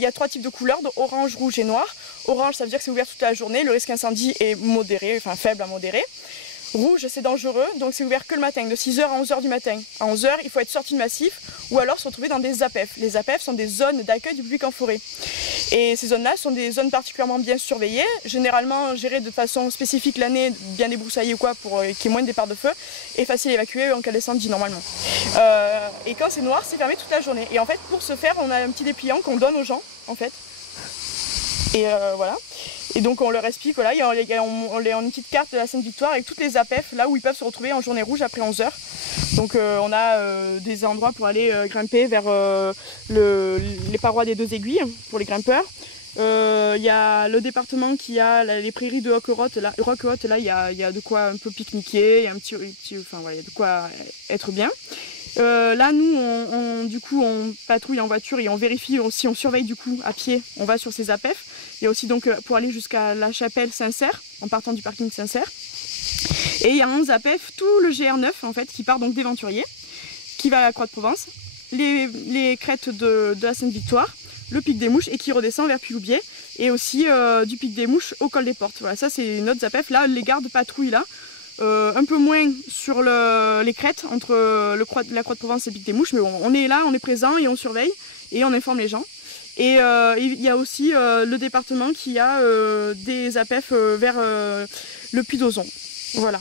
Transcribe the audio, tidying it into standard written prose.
Il y a 3 types de couleurs, donc orange, rouge et noir. Orange, ça veut dire que c'est ouvert toute la journée, le risque incendie est modéré, enfin faible à modéré. Rouge, c'est dangereux, donc c'est ouvert que le matin, de 6h à 11h du matin. À 11h, il faut être sorti de massif ou alors se retrouver dans des APF. Les APF sont des zones d'accueil du public en forêt. Et ces zones-là sont des zones particulièrement bien surveillées, généralement gérées de façon spécifique l'année, bien débroussaillées ou quoi, pour qu'il y ait moins de départ de feu, et facile à évacuer en cas d'incendie normalement. Et quand c'est noir, c'est fermé toute la journée. Et en fait, pour ce faire, on a un petit dépliant qu'on donne aux gens, en fait. Et voilà. Et donc on leur explique, voilà, on a une petite carte de la Sainte-Victoire avec toutes les APF là où ils peuvent se retrouver en journée rouge après 11h. Donc on a des endroits pour aller grimper vers les parois des 2 aiguilles pour les grimpeurs. Il y a le département qui a les prairies de Roquerotte, là il y a de quoi un peu pique-niquer, il y a enfin, voilà, il y a de quoi être bien. Là nous du coup on patrouille en voiture et on vérifie aussi, on surveille du coup à pied, on va sur ces APF. Il y a aussi donc pour aller jusqu'à la chapelle Saint-Cerf, en partant du parking Saint-Cerf. Et il y a 11 APF, tout le GR9 en fait, qui part donc des Venturiers, qui va à la Croix de Provence, les crêtes de la Sainte-Victoire, le pic des Mouches et qui redescend vers Puy-Loubier, et aussi du pic des Mouches au col des Portes. Voilà, ça c'est une autre APF. Là, les gardes patrouillent là, un peu moins sur les crêtes entre la Croix de Provence et le pic des Mouches, mais bon, on est là, on est présent et on surveille et on informe les gens. Et il y a aussi le département qui a des APF vers le Puy d'Ozon. Voilà.